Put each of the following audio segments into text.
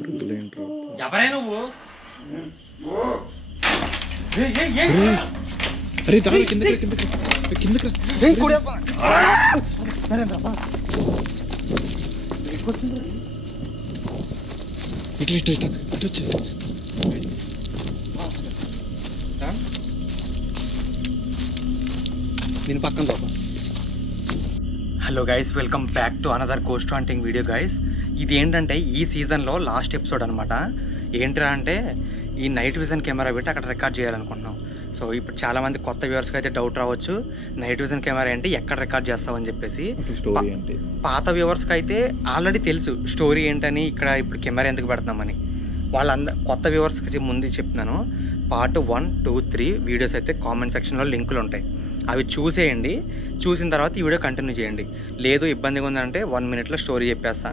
ఎవరే నువ్వు? అరే కిందకి ఇటు వచ్చి నేను పక్కన చూప. Hello guys, welcome back to another ghost hunting video guys. ఇది ఏంటంటే ఈ సీజన్లో లాస్ట్ ఎపిసోడ్ అనమాట. ఏంటిరా అంటే ఈ నైట్ విజన్ కెమెరా పెట్టి అక్కడ రికార్డ్ చేయాలనుకుంటున్నాం. సో ఇప్పుడు చాలామంది కొత్త వ్యూవర్స్కి అయితే డౌట్ రావచ్చు, నైట్ విజన్ కెమెరా ఏంటి, ఎక్కడ రికార్డ్ చేస్తామని చెప్పేసి. పాత వ్యూవర్స్కి అయితే ఆల్రెడీ తెలుసు స్టోరీ ఏంటని, ఇక్కడ ఇప్పుడు కెమెరా ఎందుకు పెడతామని. కొత్త వ్యూవర్స్కి ముందు చెప్తున్నాను, పార్ట్ 1, 2, 3 వీడియోస్ అయితే కామెంట్ సెక్షన్లో లింకులు ఉంటాయి, అవి చూసేయండి. చూసిన తర్వాత ఈ వీడియో కంటిన్యూ చేయండి. లేదు ఇబ్బందిగా ఉందంటే 1 మినిట్లో స్టోరీ చెప్పేస్తా.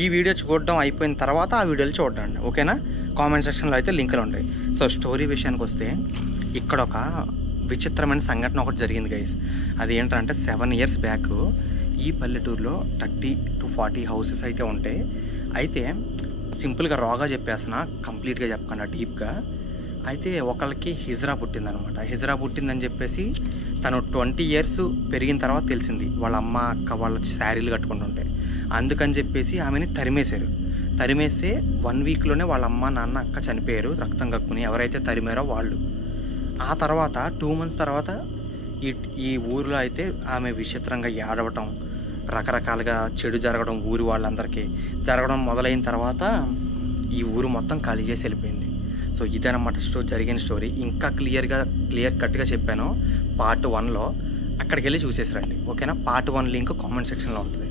ఈ వీడియో చూడడం అయిపోయిన తర్వాత ఆ వీడియోలు చూడండి, ఓకేనా? కామెంట్ సెక్షన్లో అయితే లింకులు ఉంటాయి. సో స్టోరీ విషయానికి వస్తే, ఇక్కడ ఒక విచిత్రమైన సంఘటన ఒకటి జరిగింది గైస్. అది ఏంటంటే 7 ఇయర్స్ బ్యాక్ ఈ పల్లెటూరులో 30 to 40 హౌసెస్ అయితే ఉంటాయి. అయితే సింపుల్గా రాగా చెప్పేస్తున్నా, కంప్లీట్గా చెప్పకుండా డీప్గా. అయితే ఒకళ్ళకి హిజ్రా పుట్టిందనమాట. హిజ్రా పుట్టిందని చెప్పేసి తను 20 ఇయర్స్ పెరిగిన తర్వాత తెలిసింది వాళ్ళ అమ్మ అక్క వాళ్ళ శారీలు కట్టుకుంటుంటే. అందుకని చెప్పేసి ఆమెని తరిమేస్తే 1 వీక్లోనే వాళ్ళ అమ్మ నాన్న అక్క చనిపోయారు, రక్తం కక్కుని. ఎవరైతే తరిమారో వాళ్ళు. ఆ తర్వాత 2 మంత్స్ తర్వాత ఈ ఊరిలో అయితే ఆమె విచిత్రంగా ఏడవటం, రకరకాలుగా చెడు జరగడం ఊరి వాళ్ళందరికీ జరగడం మొదలైన తర్వాత ఈ ఊరు మొత్తం ఖాళీ చేసి వెళ్ళిపోయింది. సో ఇదన్నమాట జరిగిన స్టోరీ. ఇంకా క్లియర్ కట్గా చెప్పాను పార్ట్ 1లో, అక్కడికి వెళ్ళి చూసేసిరండి, ఓకేనా? పార్ట్ 1 లింక్ కామెంట్ సెక్షన్లో ఉంటుంది,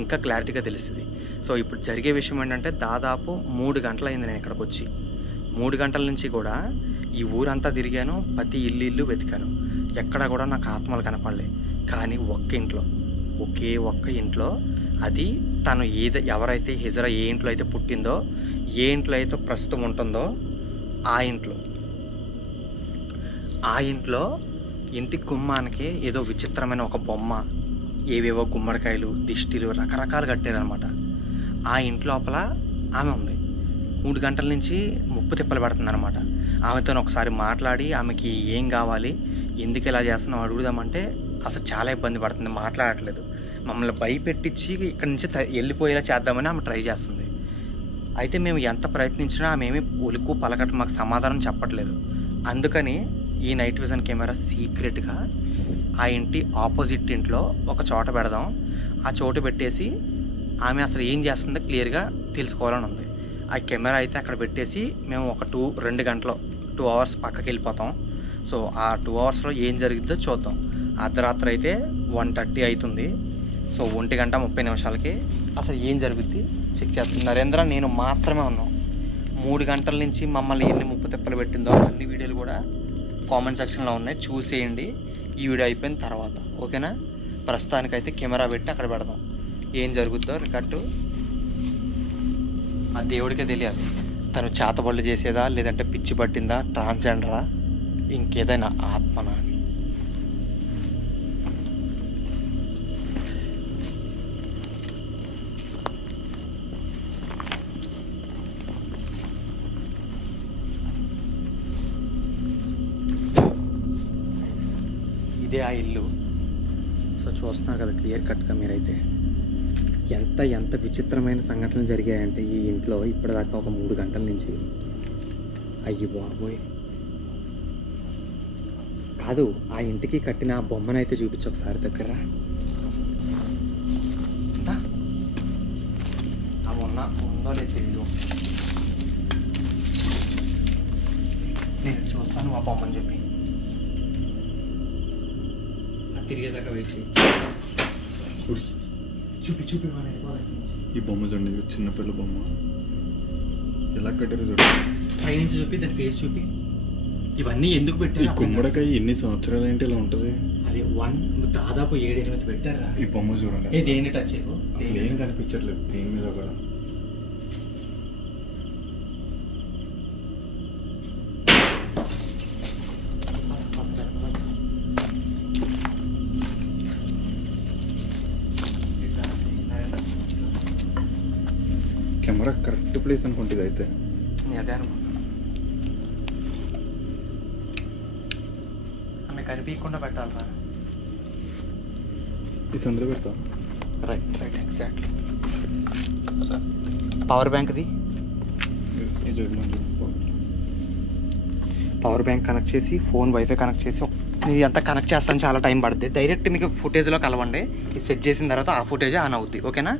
ఇంకా క్లారిటీగా తెలుస్తుంది. సో ఇప్పుడు జరిగే విషయం ఏంటంటే, దాదాపు 3 గంటలు అయింది నేను ఇక్కడికి వచ్చి. 3 గంటల నుంచి కూడా ఈ ఊరంతా తిరిగాను, ప్రతి ఇల్లు వెతికాను, ఎక్కడ కూడా నాకు ఆత్మలు కనపడలే. కానీ ఒకే ఒక్క ఇంట్లో, అది తను ఎవరైతే హిజ్రా ఏ ఇంట్లో అయితే పుట్టిందో, ఏ ఇంట్లో అయితే ప్రస్తుతం ఉంటుందో ఆ ఇంట్లో ఇంటి గుమ్మానికి ఏదో విచిత్రమైన ఒక బొమ్మ, ఏవేవో గుమ్మడికాయలు, దిష్టిలు రకరకాలు కట్టారనమాట. ఆ ఇంటి లోపల ఆమె ఉంది. 3 గంటల నుంచి ముప్పు తిప్పలు పడుతుంది అనమాట. ఆమెతో ఒకసారి మాట్లాడి ఆమెకి ఏం కావాలి, ఎందుకు ఇలా చేస్తున్నాం అడుగుదామంటే అసలు చాలా ఇబ్బంది పడుతుంది, మాట్లాడట్లేదు. మమ్మల్ని భయపెట్టించి ఇక్కడి నుంచి వెళ్ళిపోయేలా చేద్దామని ఆమె ట్రై చేస్తుంది. అయితే మేము ఎంత ప్రయత్నించినా ఆమె ఏమి ఉలుకు పలకట మాకు సమాధానం చెప్పట్లేదు. అందుకని ఈ నైట్ విజన్ కెమెరా సీక్రెట్గా ఆ ఇంటి ఆపోజిట్ ఇంట్లో ఒక చోట పెడదాం. ఆ చోటు పెట్టేసి ఆమె అసలు ఏం చేస్తుందో క్లియర్గా తెలుసుకోవాలని ఉంది. ఆ కెమెరా అయితే అక్కడ పెట్టేసి మేము ఒక 2 అవర్స్ పక్కకి వెళ్ళిపోతాం. సో ఆ 2 అవర్స్లో ఏం జరిగిద్దో చూద్దాం. అర్ధరాత్రి అయితే 1:30 అవుతుంది. సో 1:30 అసలు ఏం జరుగుద్ది చెక్ చేస్తుంది. నరేంద్ర నేను మాత్రమే ఉన్నాం. 3 గంటల నుంచి మమ్మల్ని ఎన్ని ముప్పు తిప్పలు పెట్టిందో అన్ని వీడియోలు కూడా కామెంట్ సెక్షన్లో ఉన్నాయి, చూసేయండి ఈ వీడియో అయిపోయిన తర్వాత, ఓకేనా? ప్రస్తుతానికైతే కెమెరా పెట్టి అక్కడ పెడదాం. ఏం జరుగుద్దో రికార్డు ఆ దేవుడికే తెలియాలి. తను చేతబళ్ళు చేసేదా, లేదంటే పిచ్చి పట్టిందా, ట్రాన్స్జెండరా, ఇంకేదైనా ఆత్మనా. ఇదే ఆ ఇల్లు. సో చూస్తున్నారు కదా క్లియర్ కట్గా మీరైతే. ఎంత విచిత్రమైన సంఘటనలు జరిగాయంటే ఈ ఇంట్లో ఇప్పటిదాకా ఒక 3 గంటల నుంచి. అయ్యి బాబోయ్, కాదు ఆ ఇంటికి కట్టిన ఆ బొమ్మనైతే చూపించు ఒకసారి దగ్గర. ఉందో లేదు తెలీదు, నేను చూస్తాను ఆ బొమ్మని చెప్పి. తిరిగేదాకా వెయిట్ చూపి ఈ బొమ్మ చూడండి, చిన్నపిల్ల బొమ్మ ఎలా కట్టారు చూడండి. పైనుంచి చూపి దాని ఫేస్ చూపి. ఇవన్నీ ఎందుకు పెట్టారు? ఈ గుమ్మడికాయ ఎన్ని సంవత్సరాలు ఏంటి ఇలా ఉంటుంది? అది దాదాపు 7-8 పెట్టారా? ఈ బొమ్మ చూడండి, దేన్ని టచ్ చేయకు, అసలు ఏం కనిపించట్లేదు దేని మీద కూడా. కెమెరా కరెక్ట్ ప్లేస్ అనుకుంటే ఇది అయితే. నేను అదే అనుకుంటా. ఆమె కనిపించకుండా పెట్టాలరా. ఈ సందులో పెడతా. Right exactly. పవర్ బ్యాంక్ది పవర్ బ్యాంక్ కనెక్ట్ చేసి ఫోన్ వైఫై కనెక్ట్ చేసి ఇదంతా కనెక్ట్ చేస్తాను, చాలా టైం పడుతుంది. డైరెక్ట్ మీకు ఫుటేజ్లో కలవండి. ఇది సెట్ చేసిన తర్వాత ఆ ఫుటేజే ఆన్ అవుద్ది. ఓకేనా?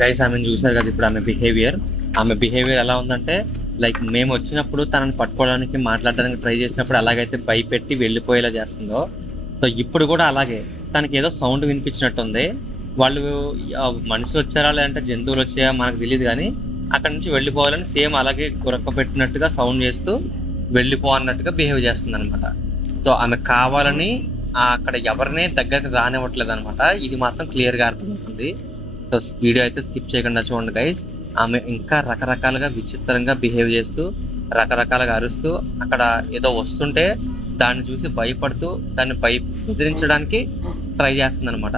గైస్ ఆమెను చూసారు కదా ఇప్పుడు ఆమె బిహేవియర్ ఎలా ఉందంటే లైక్ మేము వచ్చినప్పుడు తనని పట్టుకోవడానికి మాట్లాడడానికి ట్రై చేసినప్పుడు అలాగైతే భయపెట్టి వెళ్ళిపోయేలా చేస్తుందో, సో ఇప్పుడు కూడా అలాగే తనకి ఏదో సౌండ్ వినిపించినట్టుంది. వాళ్ళు మనుషులు వచ్చారా లేదంటే జంతువులు వచ్చాయా మనకు తెలియదు, కానీ అక్కడ నుంచి వెళ్ళిపోవాలని సేమ్ అలాగే గురక్క పెట్టినట్టుగా సౌండ్ చేస్తూ వెళ్ళిపో అన్నట్టుగా బిహేవ్ చేస్తుంది అనమాట. సో ఆమె కావాలని అక్కడ ఎవరిని దగ్గరకు రానివ్వట్లేదు అనమాట. ఇది మాత్రం క్లియర్గా అర్థమవుతుంది. సో వీడియో అయితే స్కిప్ చేయకుండా చూడండి గైస్. ఆమె ఇంకా రకరకాలుగా విచిత్రంగా బిహేవ్ చేస్తూ రకరకాలుగా అరుస్తూ అక్కడ ఏదో వస్తుంటే దాన్ని చూసి భయపడుతూ దాన్ని బెదిరించడానికి ట్రై చేస్తుంది అనమాట.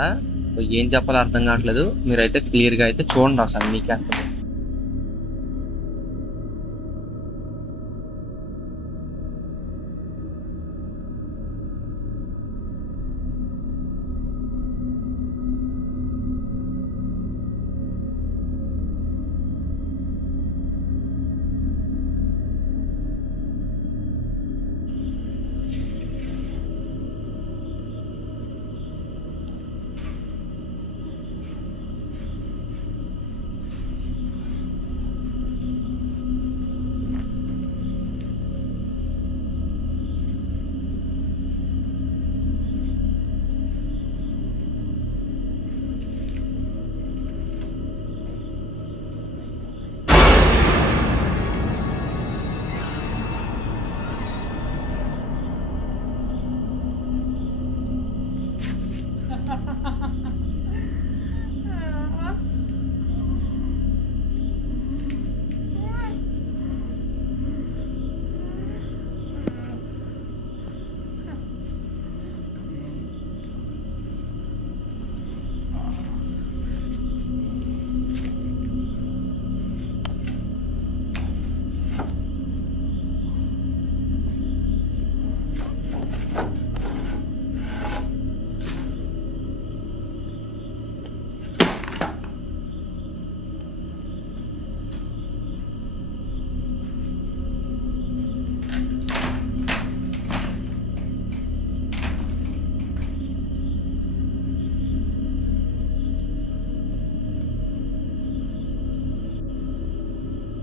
సో ఏం చెప్పాలో అర్థం కావట్లేదు. మీరైతే క్లియర్గా అయితే చూడండి, అసలు మీకే అర్థం.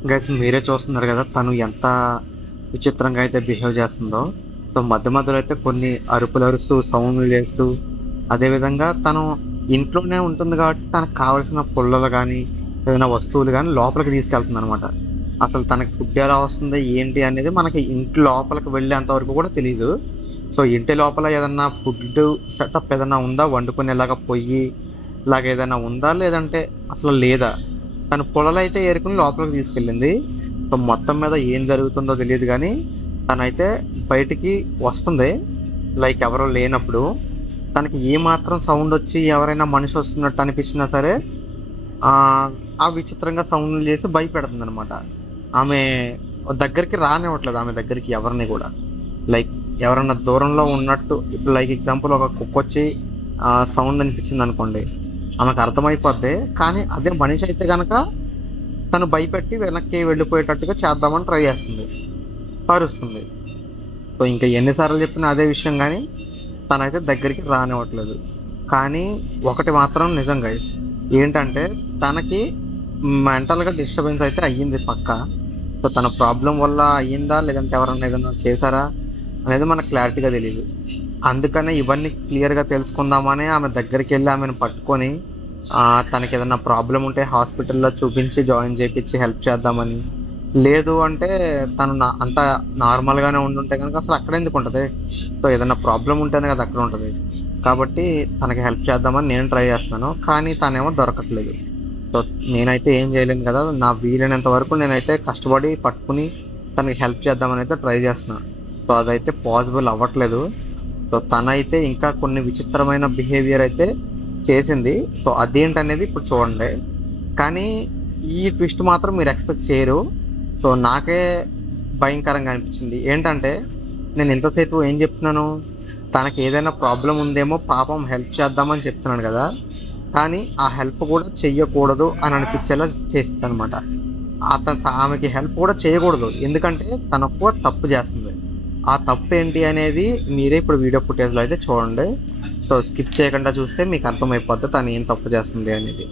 గైస్ మీరే చూస్తున్నారు కదా తను ఎంత విచిత్రంగా అయితే బిహేవ్ చేస్తుందో. సో మధ్య మధ్యలో అయితే కొన్ని అరుపులు అరుస్తూ సౌండ్లు చేస్తూ, అదేవిధంగా తను ఇంట్లోనే ఉంటుంది కాబట్టి తనకు కావలసిన పుల్లలు కానీ ఏదైనా వస్తువులు కానీ లోపలికి తీసుకెళ్తుంది అనమాట. అసలు తనకి ఫుడ్ ఎలా వస్తుంది ఏంటి అనేది మనకి ఇంటి లోపలికి వెళ్ళేంత వరకు కూడా తెలియదు. సో ఇంటి లోపల ఏదన్నా ఫుడ్ సెటప్ ఏదైనా ఉందా, వండుకునేలాగా పొయ్యి ఇలాగ ఏదైనా ఉందా, లేదంటే అసలు లేదా. తను పొలాలు అయితే ఏరుకుని లోపలికి తీసుకెళ్ళింది. సో మొత్తం మీద ఏం జరుగుతుందో తెలియదు, కానీ తనైతే బయటికి వస్తుంది లైక్ ఎవరో లేనప్పుడు. తనకి ఏ మాత్రం సౌండ్ వచ్చి ఎవరైనా మనిషి వస్తున్నట్టు అనిపించినా సరే ఆ విచిత్రంగా సౌండ్లు చేసి భయపెడుతుంది అనమాట. ఆమె దగ్గరికి రానివ్వట్లేదు, ఆమె దగ్గరికి ఎవరిని కూడా. లైక్ ఎవరన్నా దూరంలో ఉన్నట్టు, ఇప్పుడు లైక్ ఎగ్జాంపుల్ ఒక కుక్క వచ్చి సౌండ్ అనిపించింది అనుకోండి, ఆమెకు అర్థమైపోద్ది. కానీ అదే మనిషి అయితే కనుక తను భయపెట్టి వెనక్కి వెళ్ళిపోయేటట్టుగా చేద్దామని ట్రై చేస్తుంది, అరుస్తుంది. సో ఇంకా ఎన్నిసార్లు చెప్పినా అదే విషయం, కానీ తనైతే దగ్గరికి రానివ్వట్లేదు. కానీ ఒకటి మాత్రం నిజం గైస్, ఏంటంటే తనకి మెంటల్గా డిస్టర్బెన్స్ అయితే అయ్యింది పక్కా. సో తన ప్రాబ్లం వల్ల అయ్యిందా లేదంటే ఎవరన్నా ఏదైనా చేశారా అనేది మనకు క్లారిటీగా తెలియదు. అందుకనే ఇవన్నీ క్లియర్గా తెలుసుకుందామని ఆమె దగ్గరికి వెళ్ళి ఆమెను పట్టుకొని తనకి ఏదైనా ప్రాబ్లం ఉంటే హాస్పిటల్లో చూపించి జాయిన్ చేయించి హెల్ప్ చేద్దామని. లేదు అంటే తను అంత నార్మల్గానే ఉండుంటే కనుక అసలు అక్కడ ఎందుకు ఉంటుంది. సో ఏదైనా ప్రాబ్లం ఉంటేనే కదా అక్కడ ఉంటుంది. కాబట్టి తనకి హెల్ప్ చేద్దామని నేను ట్రై చేస్తున్నాను, కానీ తనేమో దొరకట్లేదు. సో నేనైతే ఏం చేయలేను కదా, నా వీలైనంత వరకు నేనైతే కష్టపడి పట్టుకుని తనకి హెల్ప్ చేద్దామని అయితే ట్రై చేస్తున్నాను. సో అదైతే పాసిబుల్ అవ్వట్లేదు. సో తనైతే ఇంకా కొన్ని విచిత్రమైన బిహేవియర్ అయితే చేసింది. సో అదేంటనేది ఇప్పుడు చూడండి. కానీ ఈ ట్విస్ట్ మాత్రం మీరు ఎక్స్పెక్ట్ చేయరు. సో నాకే భయంకరంగా అనిపించింది. ఏంటంటే నేను ఇంతసేపు ఏం చెప్తున్నాను, తనకి ఏదైనా ప్రాబ్లం ఉందేమో పాపం హెల్ప్ చేద్దామని చెప్తున్నాను కదా, కానీ ఆ హెల్ప్ కూడా చెయ్యకూడదు అని అనిపించేలా చేస్తుంది అనమాట. ఆమెకి హెల్ప్ కూడా చేయకూడదు, ఎందుకంటే తనకు తప్పు చేస్తుంది. ఆ తప్పు ఏంటి అనేది మీరే ఇప్పుడు వీడియో ఫుటేజ్లో అయితే చూడండి. సో స్కిప్ చేయకుండా చూస్తే మీకు అర్థమైపోద్ది తను ఏం తప్పు చేస్తుంది అనేది.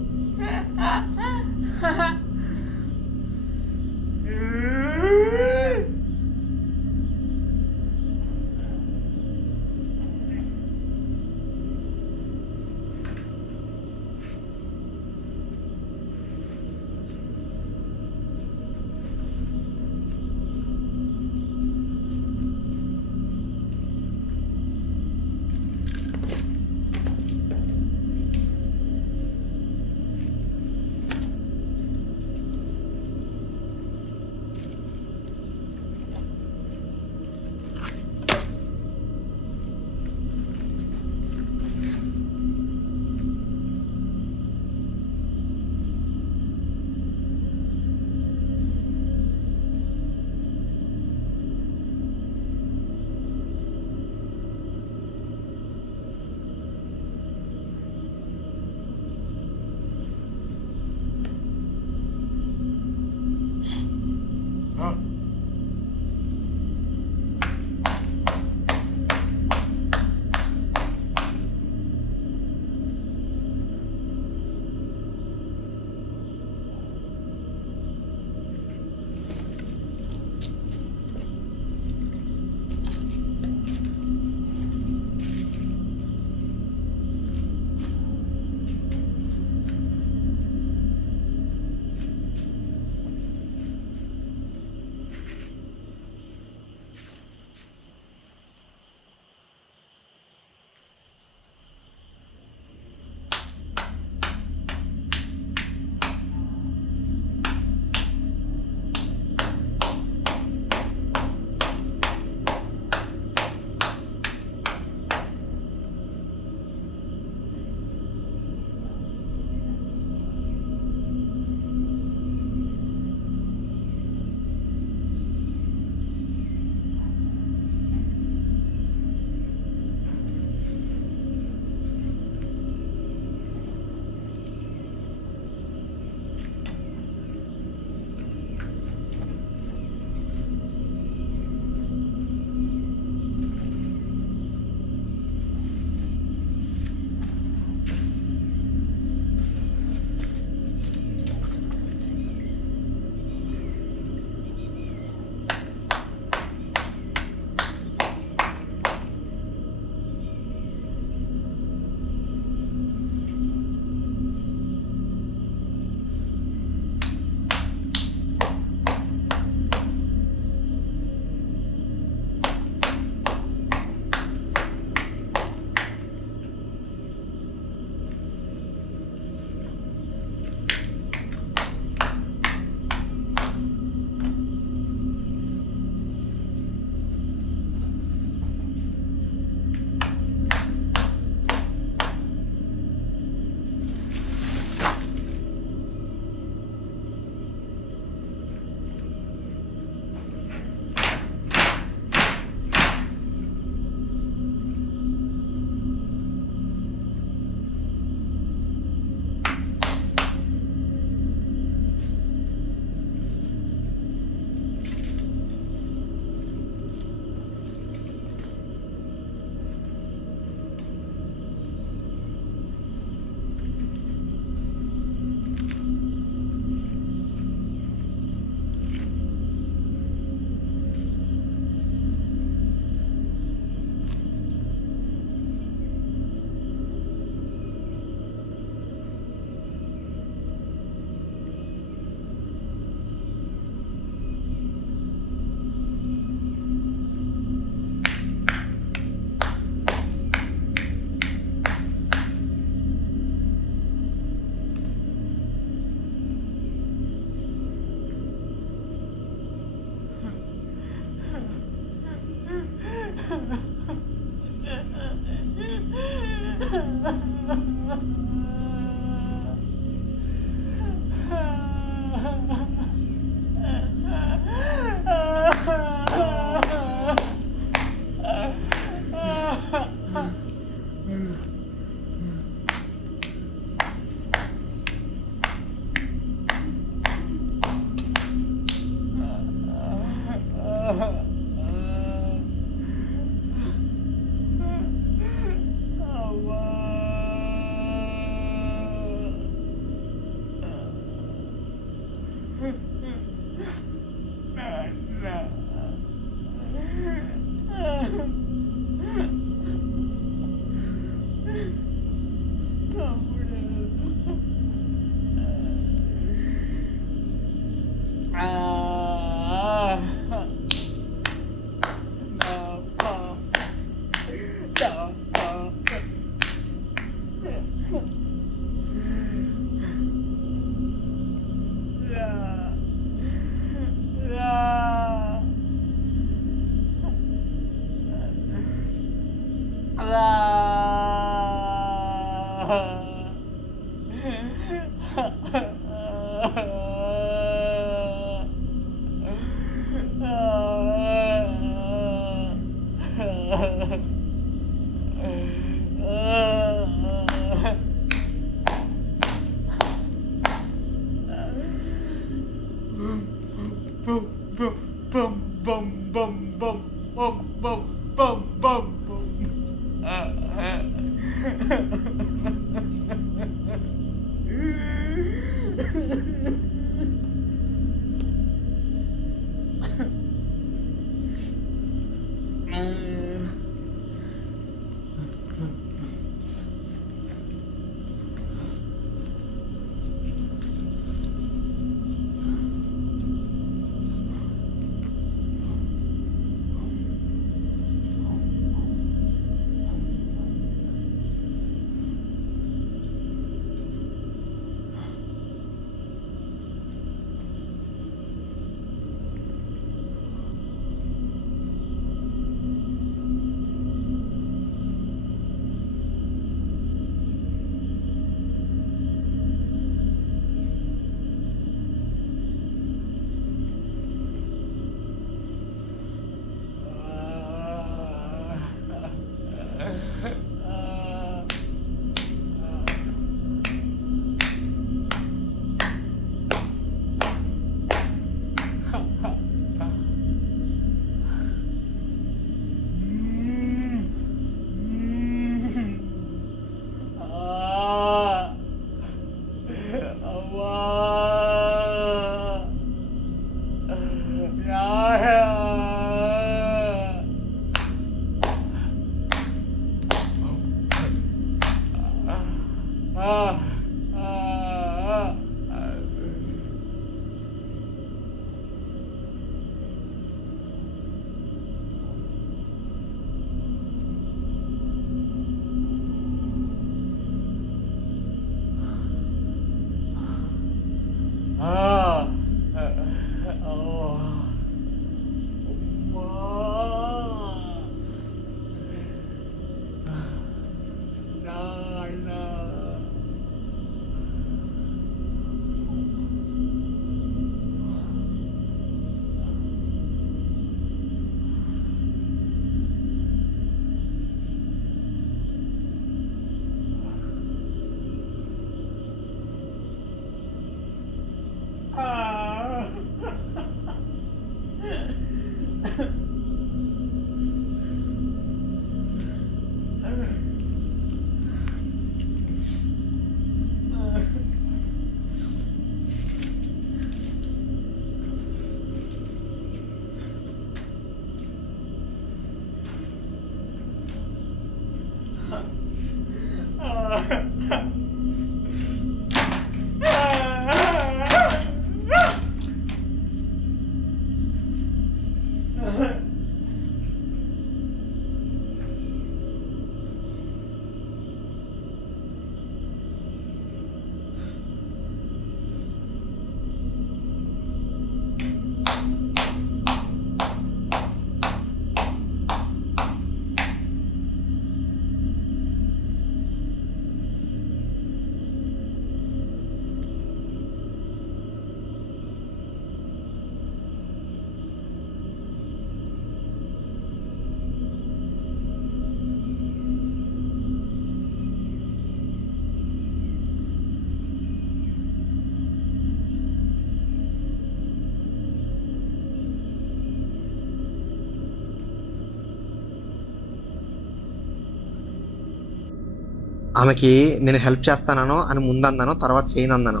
ఆమెకి నేను హెల్ప్ చేస్తానో అని ముందన్నాను, తర్వాత చేయను అన్నాను.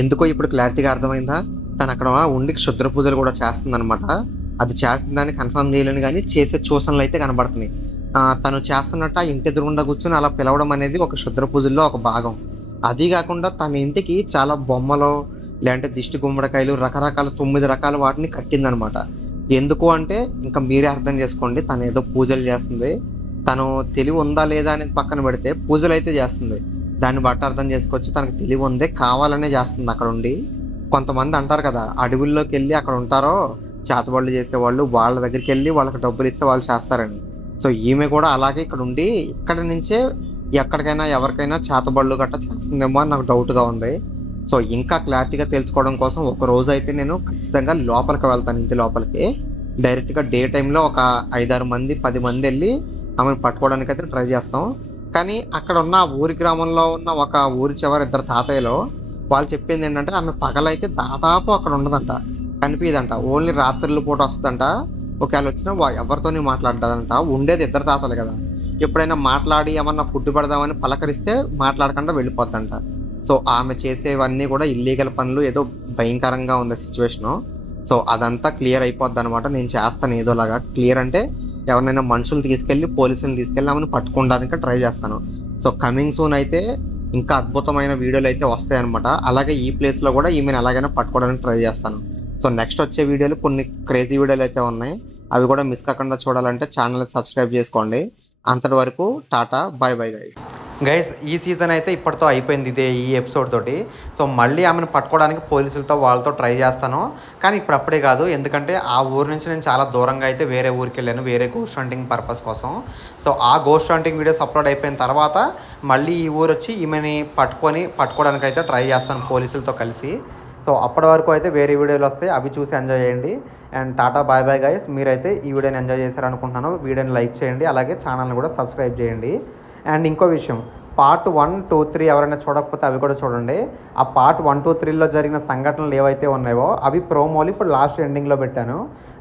ఎందుకో ఇప్పుడు క్లారిటీగా అర్థమైందా? తను అక్కడ ఉండి క్షుద్ర పూజలు కూడా చేస్తుందన్నమాట. అది చేస్తుందని కన్ఫర్మ్ చేయలేను కానీ చేసే సూచనలు అయితే కనబడుతున్నాయి. తను చేస్తున్నట్టు ఆ ఇంటి ఎదురుగుండా కూర్చొని అలా పిలవడం అనేది ఒక క్షుద్ర పూజల్లో ఒక భాగం. అది కాకుండా తన ఇంటికి చాలా బొమ్మలు, లేదంటే దిష్టి గుమ్మడికాయలు, రకరకాల 9 రకాల వాటిని కట్టిందనమాట. ఎందుకు అంటే ఇంకా మీరే అర్థం చేసుకోండి. తను ఏదో పూజలు చేస్తుంది. తను తెలివి ఉందా లేదా అనేది పక్కన పెడితే పూజలు అయితే చేస్తుంది. దాన్ని బట్టి అర్థం చేసుకోవచ్చు తనకు తెలివి ఉందే, కావాలనే చేస్తుంది అక్కడ ఉండి. కొంతమంది అంటారు కదా, అడవుల్లోకి వెళ్ళి అక్కడ ఉంటారో చేతబడులు చేసేవాళ్ళు, వాళ్ళ దగ్గరికి వెళ్ళి వాళ్ళకి డబ్బులు ఇస్తే వాళ్ళు చేస్తారని. సో ఈమె కూడా అలాగే ఇక్కడ ఉండి ఇక్కడ నుంచే ఎక్కడికైనా ఎవరికైనా చేతబడులు గట్రా చేస్తుందేమో అని నాకు డౌట్గా ఉంది. సో ఇంకా క్లారిటీగా తెలుసుకోవడం కోసం ఒక రోజు అయితే నేను ఖచ్చితంగా లోపలికి వెళ్తాను. ఇంటి లోపలికి డైరెక్ట్గా డే టైంలో ఒక 5-6 మంది 10 మంది వెళ్ళి ఆమెను పట్టుకోవడానికి అయితే ట్రై చేస్తాం. కానీ అక్కడ ఉన్న ఆ ఊరి గ్రామంలో ఉన్న ఒక ఊరి చివరి 2 తాతయ్యలు వాళ్ళు చెప్పింది ఏంటంటే ఆమె పగలైతే దాదాపు అక్కడ ఉండదంట, కనిపించదంట. ఓన్లీ రాత్రుల పూట వస్తుందంట. ఒకవేళ వచ్చినా ఎవరితోని మాట్లాడదంట. ఉండేది 2 తాతలు కదా, ఎప్పుడైనా మాట్లాడి ఏమన్నా ఫుడ్ పెడదామని పలకరిస్తే మాట్లాడకుండా వెళ్ళిపోద్దంట. సో ఆమె చేసేవన్నీ కూడా ఇల్లీగల్ పనులు. ఏదో భయంకరంగా ఉంది సిచ్యువేషను. సో అదంతా క్లియర్ అయిపోద్ది అనమాట. నేను చేస్తాను ఏదోలాగా. క్లియర్ అంటే ఎవరినైనా మనుషులు తీసుకెళ్లి పోలీసులు తీసుకెళ్లి ఆమెను పట్టుకోవడానికి ట్రై చేస్తాను. సో కమింగ్ సూన్ అయితే ఇంకా అద్భుతమైన వీడియోలు అయితే వస్తాయి అనమాట. అలాగే ఈ ప్లేస్ లో కూడా ఈమెను ఎలాగైనా పట్టుకోవడానికి ట్రై చేస్తాను. సో నెక్స్ట్ వచ్చే వీడియోలు కొన్ని క్రేజీ వీడియోలు అయితే ఉన్నాయి. అవి కూడా మిస్ కాకుండా చూడాలంటే ఛానల్ సబ్స్క్రైబ్ చేసుకోండి. అంతటి వరకు టాటా, బై బై గైస్. ఈ సీజన్ అయితే ఇప్పటితో అయిపోయింది, ఇదే ఈ ఎపిసోడ్ తోటి. సో మళ్ళీ ఆమెను పట్టుకోవడానికి పోలీసులతో వాళ్ళతో ట్రై చేస్తాను. కానీ ఇప్పుడు అప్పుడే కాదు, ఎందుకంటే ఆ ఊరు నుంచి నేను చాలా దూరంగా అయితే వేరే ఊరికి వెళ్ళాను, వేరే గోస్ట్ హంటింగ్ పర్పస్ కోసం. సో ఆ గోస్ట్ హంటింగ్ వీడియోస్ అప్లోడ్ అయిపోయిన తర్వాత మళ్ళీ ఈ ఊరు వచ్చి ఈమెని పట్టుకోవడానికి అయితే ట్రై చేస్తాను పోలీసులతో కలిసి. సో అప్పటి వరకు అయితే వేరే వీడియోలు వస్తాయి, అవి చూసి ఎంజాయ్ చేయండి. And tata, bye bye guys. మీరైతే ఈ వీడియోని ఎంజాయ్ చేశారనుకుంటున్నాను. వీడియోని లైక్ చేయండి, అలాగే ఛానల్ని కూడా సబ్స్క్రైబ్ చేయండి. అండ్ ఇంకో విషయం, పార్ట్ 1, 2, 3 ఎవరైనా చూడకపోతే అవి కూడా చూడండి. ఆ పార్ట్ 1, 2, 3లో జరిగిన సంఘటనలు ఏవైతే ఉన్నాయో అవి ప్రోమోలు ఇప్పుడు లాస్ట్ ఎండింగ్లో పెట్టాను.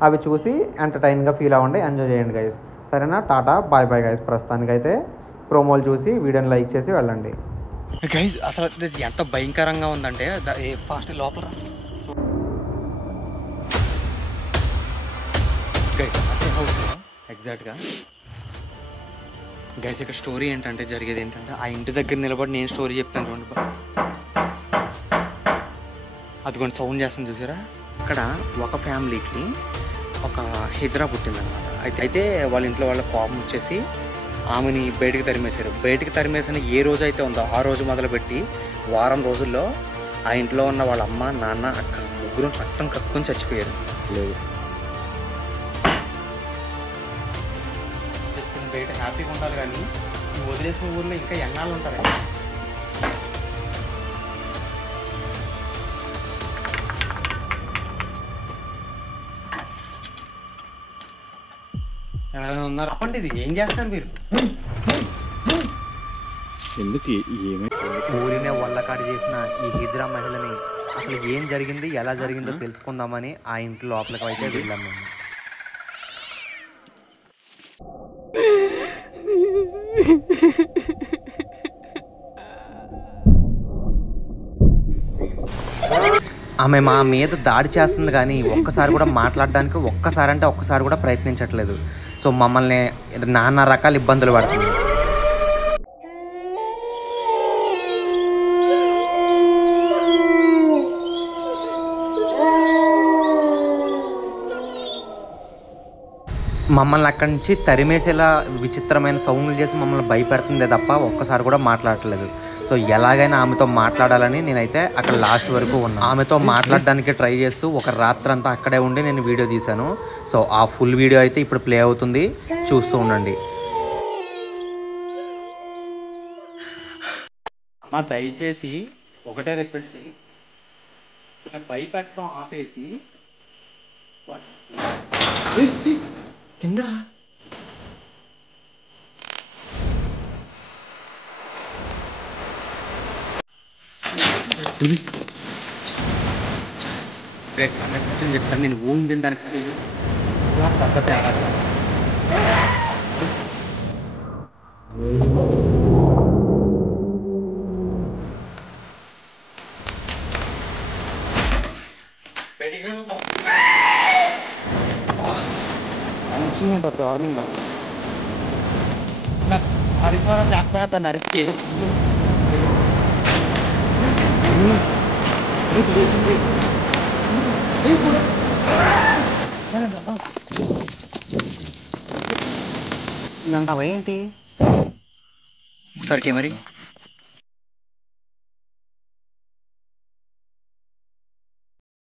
అవి చూసి ఎంటర్టైన్గా ఫీల్ అవ్వండి, ఎంజాయ్ చేయండి గైస్. సరేనా? Tata, bye bye guys. ప్రస్తుతానికైతే ప్రోమోలు చూసి వీడియోని లైక్ చేసి వెళ్ళండి గైస్. అసలు ఇది ఎంత భయంకరంగా ఉందంటే ఫాస్ట్ లోపల గైస్ అదే హౌస్ ఎగ్జాక్ట్గా. గైస్ ఇక్కడ స్టోరీ ఏంటంటే జరిగేది ఏంటంటే ఆ ఇంటి దగ్గర నిలబడి నేను స్టోరీ చెప్తాను చూడండి. అది కొంచెం సౌండ్ చేస్తుంది చూసారా. ఇక్కడ ఒక ఫ్యామిలీకి ఒక హిజ్రా పుట్టిందనమాట. అయితే వాళ్ళ ఇంట్లో వాళ్ళ కోపం వచ్చేసి ఆమెని బయటికి తరిమేశారు. బయటికి తరిమేసిన ఏ రోజు అయితే ఉందో ఆ రోజు మొదలుపెట్టి వారం రోజుల్లో ఆ ఇంట్లో ఉన్న వాళ్ళ అమ్మ, నాన్న, అక్క ముగ్గురు రక్తం కక్కుని చచ్చిపోయారు. లేదు బయట హ్యాపీగా ఉండాలి కానీ వదిలేసిన ఊర్లో ఇంకా ఎన్నాళ్ళు ఉంటారు. ఉన్నారు అప్పండి. ఇది ఏం చేస్తారు మీరు? ఎందుకు ఊరినే వల్లకాడి చేసిన ఈ హిజ్రా మహిళని అసలు ఏం జరిగింది, ఎలా జరిగిందో తెలుసుకుందామని ఆ ఇంటి లోపలికి అయితే వెళ్ళాం మేము. ఆమె మా మీద దాడి చేస్తుంది కానీ ఒక్కసారి కూడా మాట్లాడడానికి ఒక్కసారి కూడా ప్రయత్నించట్లేదు. సో మమ్మల్ని నానా రకాల ఇబ్బందులు పడుతుంది. మమ్మల్ని అక్కడి నుంచి తరిమేసేలా విచిత్రమైన సౌండ్లు చేసి మమ్మల్ని భయపెడుతుందే తప్ప ఒక్కసారి కూడా మాట్లాడట్లేదు. సో ఎలాగైనా ఆమెతో మాట్లాడాలని నేనైతే అక్కడ లాస్ట్ వరకు ఉన్నా. ఆమెతో మాట్లాడడానికి ట్రై చేస్తూ ఒక రాత్రంతా అక్కడే ఉండి నేను వీడియో తీశాను. సో ఆ ఫుల్ వీడియో అయితే ఇప్పుడు ప్లే అవుతుంది, చూస్తూ ఉండండి. మా దయచేసి ఒకటే రిక్వెస్ట్, భయపెట్టడం ఆపేసి కింద చెప్తాను. నేను ఊంది దానికి పద్ధతి నరికి ఏంటి ఒకసారి మరి